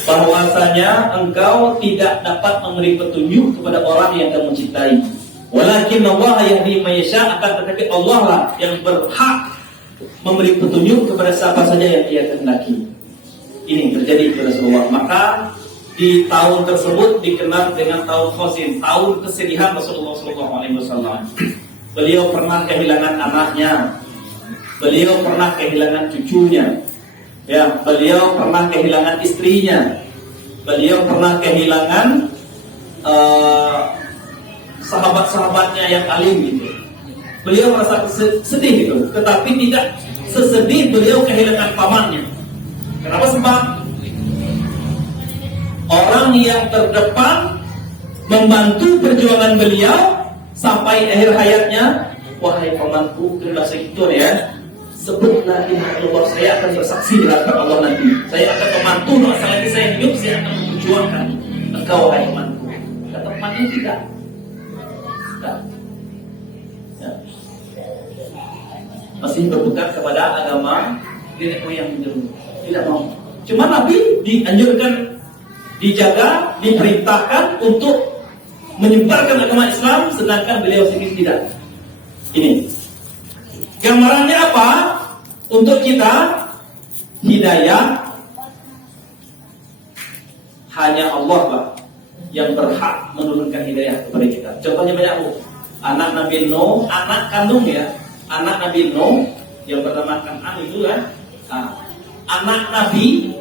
bahwasanya engkau tidak dapat memberi petunjuk kepada orang yang kamu cintai. Walakinnallaha yahdi man yasha, akan tetapi Allah lah yang berhak memberi petunjuk kepada siapa saja yang Dia kehendaki. Ini terjadi kepada Rasulullah. Maka di tahun tersebut dikenal dengan tahun Khazin, tahun kesedihan Rasulullah SAW. Beliau pernah kehilangan anaknya, beliau pernah kehilangan cucunya, ya, beliau pernah kehilangan istrinya, beliau pernah kehilangan sahabat-sahabatnya yang alim gitu. Beliau merasa sedih gitu, tetapi tidak sesedih beliau kehilangan pamannya. Kenapa? Sebab orang yang terdepan membantu perjuangan beliau sampai akhir hayatnya, wahai pamanku, bahasa gitu ya, sebutlah ilaha illallah, saya akan bersaksi di hadapan Allah nanti. Saya akan membantu, selagi saya hidup, saya akan memperjuangkan engkau, wahai pamanku. Kata pamannya tidak. Ya. Masih berpegang kepada agama nenek moyang dulu, tidak mau. Cuma Nabi dianjurkan, dijaga, diperintahkan untuk menyebarkan agama Islam, sedangkan beliau sendiri tidak. Ini gambarannya apa? Untuk kita, hidayah hanya Allah lah yang berhak menurunkan hidayah kepada kita. Contohnya banyak, Bu. Anak Nabi Nuh, anak kandung ya, anak Nabi Nuh yang bernama Kan'an itu kan, anak Nabi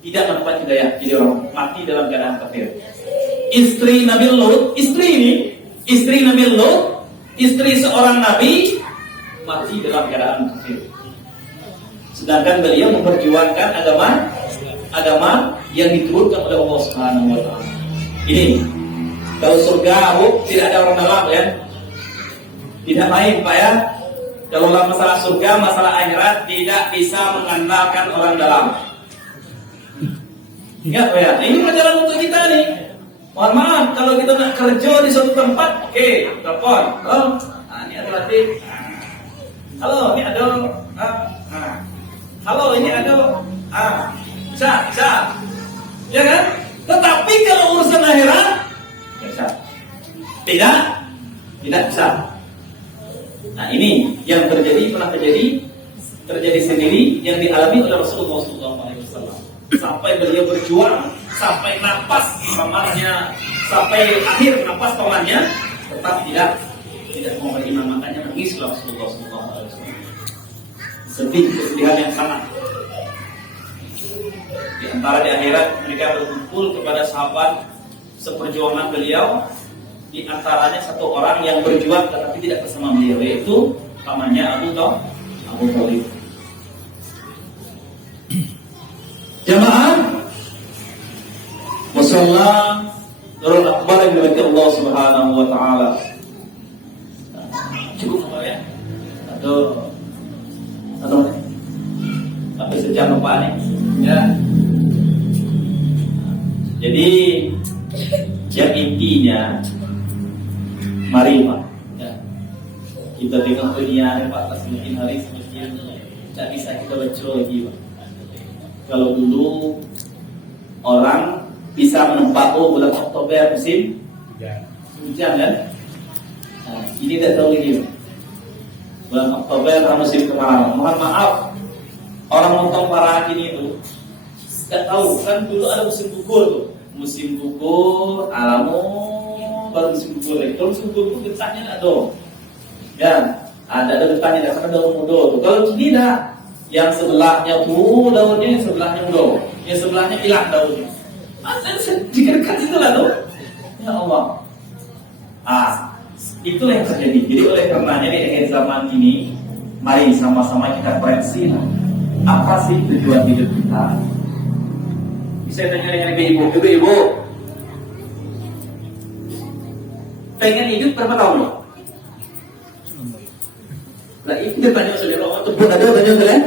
tidak mendapat hidayah, jadi orang mati dalam keadaan kafir. Istri Nabi Lut, istri Nabi Lut, istri seorang Nabi, mati dalam keadaan kafir. Sedangkan beliau memperjuangkan agama yang diturunkan oleh Allah Subhanahu wa taala. Ini kalau surga, Bu, tidak ada orang dalam ya. Tidak main, Pak ya. Kalau masalah surga, masalah akhirat tidak bisa mengandalkan orang dalam. Ingat ya, ini pelajaran untuk kita nih. Mohon maaf, kalau kita nak kerja di suatu tempat, oke, telepon. Halo, ini ada latih. Halo, ini ada. Halo, ini ada. Bisa. Ya kan? Tetapi kalau urusan akhirat, bisa. Tidak bisa. Nah, ini yang pernah terjadi sendiri yang dialami oleh Rasulullah SAW. Sampai beliau berjuang, sampai napas pamannya, sampai akhir napas pamannya, tetap tidak mau beriman. Makanya nangislah Rasulullah SAW. Kesedihan yang sangat. Di antara di akhirat mereka berkumpul kepada sahabat seperjuangan beliau. Di antaranya satu orang yang berjuang tetapi tidak bersama beliau, yaitu pamannya Abu Thalib. Jamaah musalla Nurul Akbar yang dimiliki Allah Subhanahu wa taala. Cukup ya. Atau jangan lupa nih. Ya. Jadi yang intinya, mari Pak, ya. Kita tengok dunia ini Pak, semakin hari semakin tidak bisa kita baca lagi Pak. Kalau dulu orang bisa menempat bulan Oktober musim hujan kan? Nah, ini tidak tahu lagi Pak. Bulan Oktober musim kemarau. Mohon maaf, orang montong parah ini itu tidak tahu kan dulu ada musim gugur tuh. Musim gugur, alamu baru musim gugur lagi. Kalau musim gugur itu getahnya tidak ada. Ya, ada getahnya tidak karena daun muda tuh. Kalau tidak, yang sebelahnya tuh daunnya, yang sebelahnya muda, yang sebelahnya hilang daunnya. Jika dekat itu lah tuh. Ya Allah. Itulah yang terjadi. Jadi oleh karenanya di akhir zaman ini, mari sama-sama kita koreksi. Apa sih tujuan hidup kita? Bisa tanya dengan ibu-ibu, pengen hidup berapa tahun loh? Nah itu dia tanya saudara, waktu pun ada tanya saudara.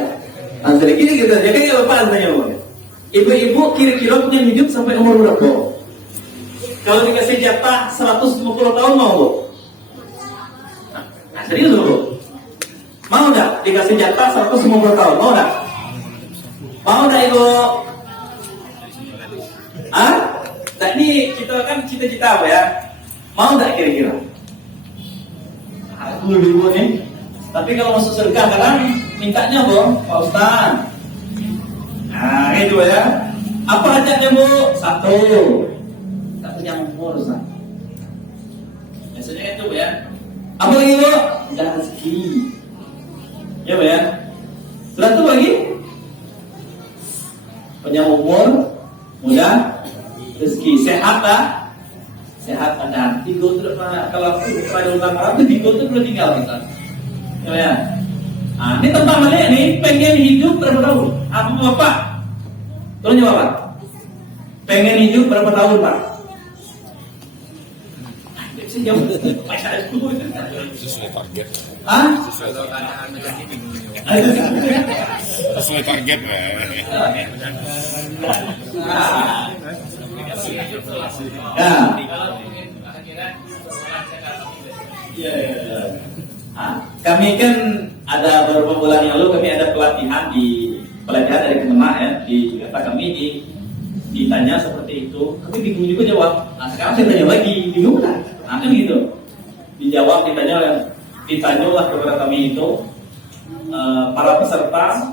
Ansari gini kita tanya, kan apa tanya loh? Ibu-ibu kira-kira pengen hidup sampai umur berapa? Kalau dikasih jatah 150 tahun mau bu? Nah serius loh. Mau nggak dikasih jatah 150 tahun? Mau nggak? Mau nggak ibu? Nah ini kita kan cita-cita apa ya? Mau nggak kira-kira? Aku ibu nih. Tapi kalau masuk surga kadang mintanya bu, Pak Ustaz. Nah itu ya. Apa hajatnya bu? Satu. Tak punya umur Ustaz. Biasanya itu ya. Apa lagi bu? Rezeki. Ya bu ya. Satu lagi. Punya umur, muda, rezeki, sehat lah. Sehat pada tiga itu kalau pada ulang tahun tiga itu belum tinggal kita. Ya. Ini tentang mana ini? Pengen hidup berapa tahun? Apa bapak? Tolong jawab Pak. Pengen hidup berapa tahun Pak? Bisa jawab. Sesuai target. Sesuai target Kami kan ada beberapa bulan yang lalu kami ada pelatihan dari Kemenak ya di kata kami ditanya seperti itu, kami bingung juga jawab. Nah sekarang saya tanya lagi, bingung kan? Nah kan gitu, dijawab ditanyalah kepada kami itu para peserta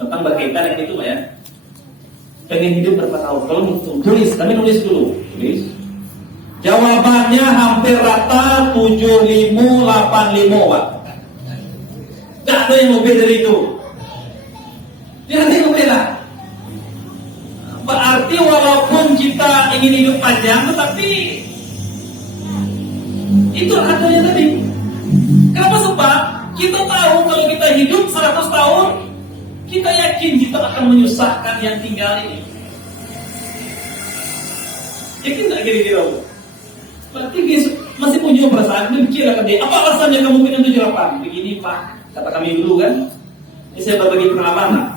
tentang berkaitan dengan itu Pak ya. Pengen hidup berapa tahun? Kalau tulis, kami nulis dulu. Tulis. Jawabannya hampir rata 75, 85 Pak. Gak ada yang lebih dari itu. Jangan yang lebih lah. Berarti walaupun kita ingin hidup panjang, tetapi itu adanya tadi. Kenapa? Sebab kita tahu kalau kita hidup 100 tahun, kita yakin kita akan menyusahkan yang tinggal ini. Yakin tak kira-kira? Berarti masih punya perasaan, mikirkan dia. Apa alasannya kamu pindah 78? Begini Pak, kata kami dulu kan. Ini saya berbagi pengalaman.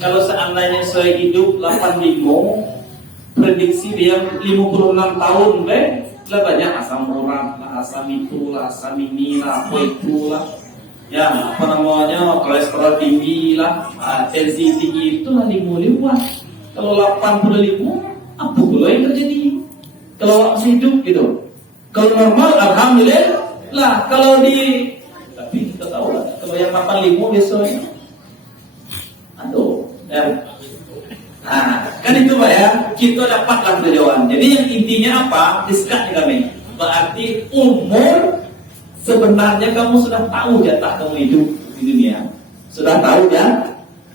Kalau seandainya saya hidup 85, prediksi dia 56 tahun, lah banyak asam urat, asam itu, asam ini, apa itu lah. Ya, apa namanya, kolesterol tinggi lah, tensi tinggi itu lah limulimuan. Kalau 85, apa pula yang terjadi? Kalau masih hidup gitu. Kalau normal, alhamdulillah lah. Kalau tapi kita tahu lah, kalau yang 85 biasanya, aduh, ya. Nah, kan itu Pak ya, kita dapatlah jawaban. Jadi yang intinya apa? Diskat kami. Berarti umur sebenarnya kamu sudah tahu jatah kamu hidup di dunia. Sudah tahu ya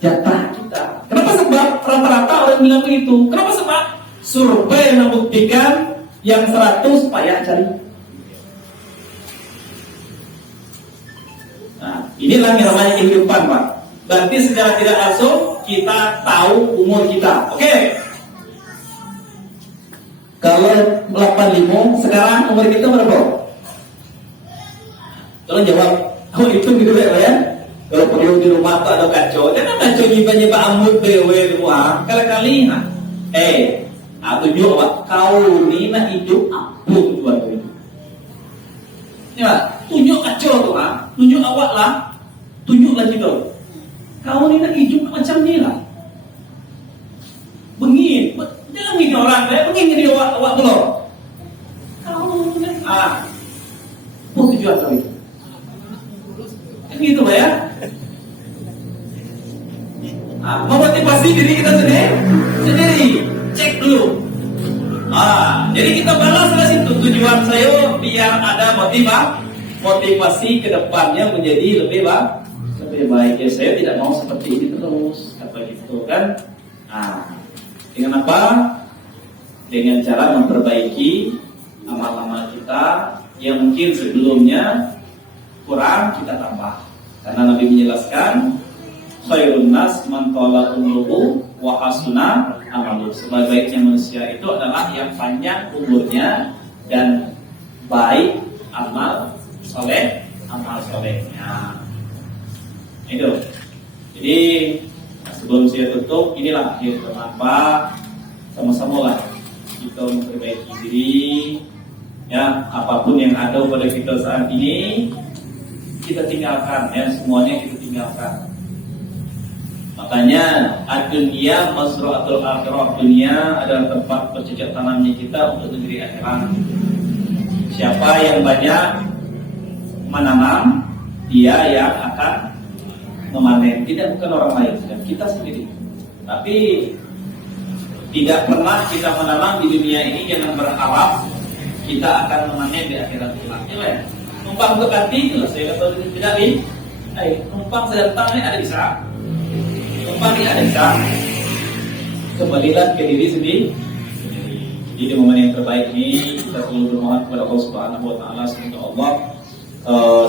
jatah kita. Kenapa? Sebab rata-rata orang bilang begitu. Kenapa? Sebab survei membuktikan yang 100 payah cari. Nah, inilah yang namanya kehidupan Pak. Berarti secara tidak langsung kita tahu umur kita. Oke. Kalau 85, sekarang umur kita berapa? Tolong jawab. Oh itu gitu ya Pak ya. Kalau perlu di rumah tuh ada kacau, jangan kacau nyiba-nyiba ambut dewe semua. Kali-kali tunjuk awak kau ni nak hidup apa tujuan tu? Ya, tunjuk kacau tu tunjuk awak lah, tunjuklah kita. Kau ni nak hidup macam ni lah. Bengin, jangan begini orang, bengin jadi awak belum. Kau ni apa tujuan kau itu? Kan gitu ya. Memotivasi diri kita sendiri, cek dulu. Jadi kita balas dari situ, tujuan saya biar ada motivasi ke depannya menjadi lebih baik. Ya, saya tidak mau seperti ini terus, kata gitu kan. Dengan apa? Dengan cara memperbaiki amal-amal kita yang mungkin sebelumnya kurang, kita tambah. Karena Nabi menjelaskan, khairun nas man tala umruhu wa hasuna amaluhu. Sebaik-baiknya manusia itu adalah yang panjang umurnya dan baik amal solehnya. Itu. Jadi sebelum saya tutup, inilah akhir kenapa sama-sama lah kita memperbaiki diri. Ya, apapun yang ada pada kita saat ini kita tinggalkan, ya, semuanya kita tinggalkan. Makanya dunia mazra'atul akhirah, dunia adalah tempat bercocok tanamnya kita untuk negeri akhirat. Siapa yang banyak menanam, dia yang akan memanen. Tidak bukan orang lain, dan kita sendiri. Tapi tidak pernah kita menanam di dunia ini jangan berharap kita akan memanen di akhirat kelak. Ya, numpang untuk hati itu saya kata tidak di. Numpang sedang ada bisa. Numpang tidak ada bisa. Kembalilah ke diri sendiri. Jadi momen yang terbaik ini kita perlu bermohon kepada Allah Subhanahu Wa Taala semoga Allah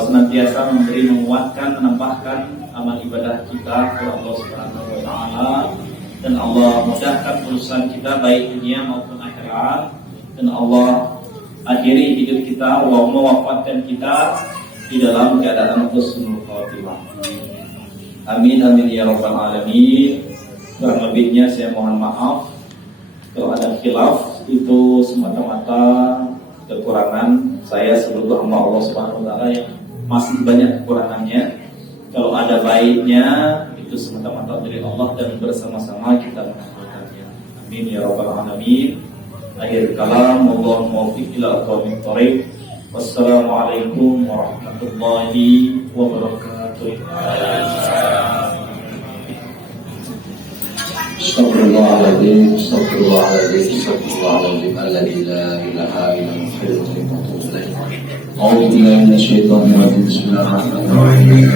senantiasa memberi, menguatkan, menambahkan amal ibadah kita kepada Allah Subhanahu Wa Taala, dan Allah mudahkan urusan kita baik dunia maupun akhirat, dan Allah akhiri hidup kita, Allah mewafatkan kita di dalam keadaan husnul khatimah. Amin amin ya rabbal alamin. Kurang lebihnya saya mohon maaf kalau ada khilaf, itu semata-mata kekurangan saya sebagai hamba Allah Subhanahu wa taala yang masih banyak kekurangannya. Kalau ada baiknya itu semata-mata dari Allah dan bersama-sama kita mengamalkannya. Amin ya rabbal alamin. Akhir kalam, Allah muwaffiq ila aqwamit thoriq. Wassalamualaikum warahmatullahi wabarakatuh. Astagfirullahaladzim, astagfirullahaladzim, astagfirullahaladzim, alladzi la ilaha illa huwa hayyul qayyum. A'udzu billahi minasyaitonir rajim. Bismillahirrahmanirrahim.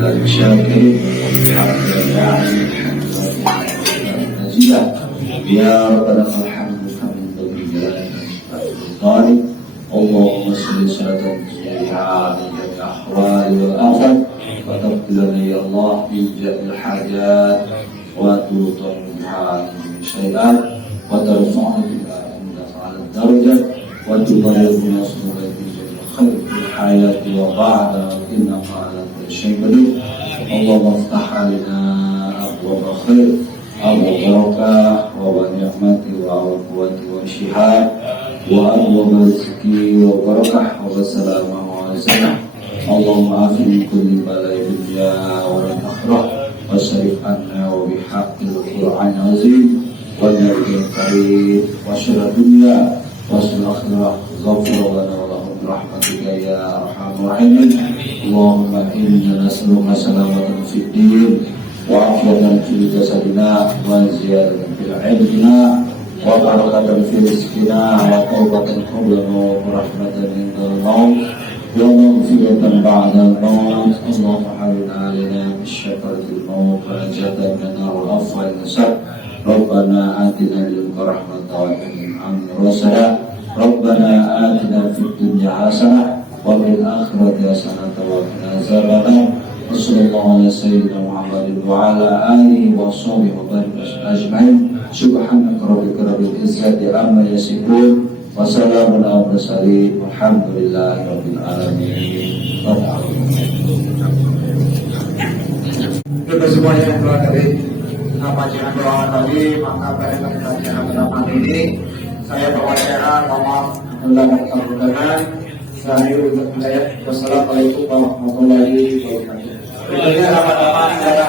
Dari syakir, ya rabbana alhamdulillah min dhabbi jalali Allahumma salli salatan tujiha min jami'i ahwali wal afat wa tabdilana ya Allah min jami'il hajat wa tuṭan biha min syai'at wa tarfa'na biha inda ta'ala darajat wa tubayyana sunnatul jami'il khair fil hayati wa ba'da innaka ala kulli syai'in qadir. Allahumma iftah 'alaina abwaaba khair wa barakah wa ni'mati wa quwwati wa shihad wa abwaaba rizqi wa barakah wa salamah wa azamah. Allahumma afi min kulli bala'i dunya wa akhirah wa sharif anna wa bihaqqil Qur'an azim wa nabiyyil karim wa syarra dunya wa syarra akhirah ghafir lana wa lahum rahmatika ya arhamar rahimin. Allahumma inna nas'aluka salamatan fid din wa afiyatan fil jasadina wa ziyadatan fil ilmina wa barakatan fil rizqina wa tawbatan qabla wa rahmatan indal maut wa maghfiratan ba'dal maut. Allahumma hawwin 'alaina bisyakaratil maut wa najatan min nar afwa nasab. Rabbana atina min ladunka rahmatan wa inna rasada. Rabbana atina fid dunya hasanah wa fil akhirati hasanah wa qina azabannar. Wassallallahu ala sayyidina Muhammadin wa ala alihi wa sahbihi wa barik ajma'in. Subhanaka rabbika rabbil izzati amma yasifun wa salamun ala mursalin walhamdulillahi rabbil alamin. Kita semuanya yang telah dari panjangan doa tadi, maka pada kajian pada malam ini saya berwacana mohon mudah-mudahan saya untuk hidayah. Wassalamualaikum warahmatullahi wabarakatuh.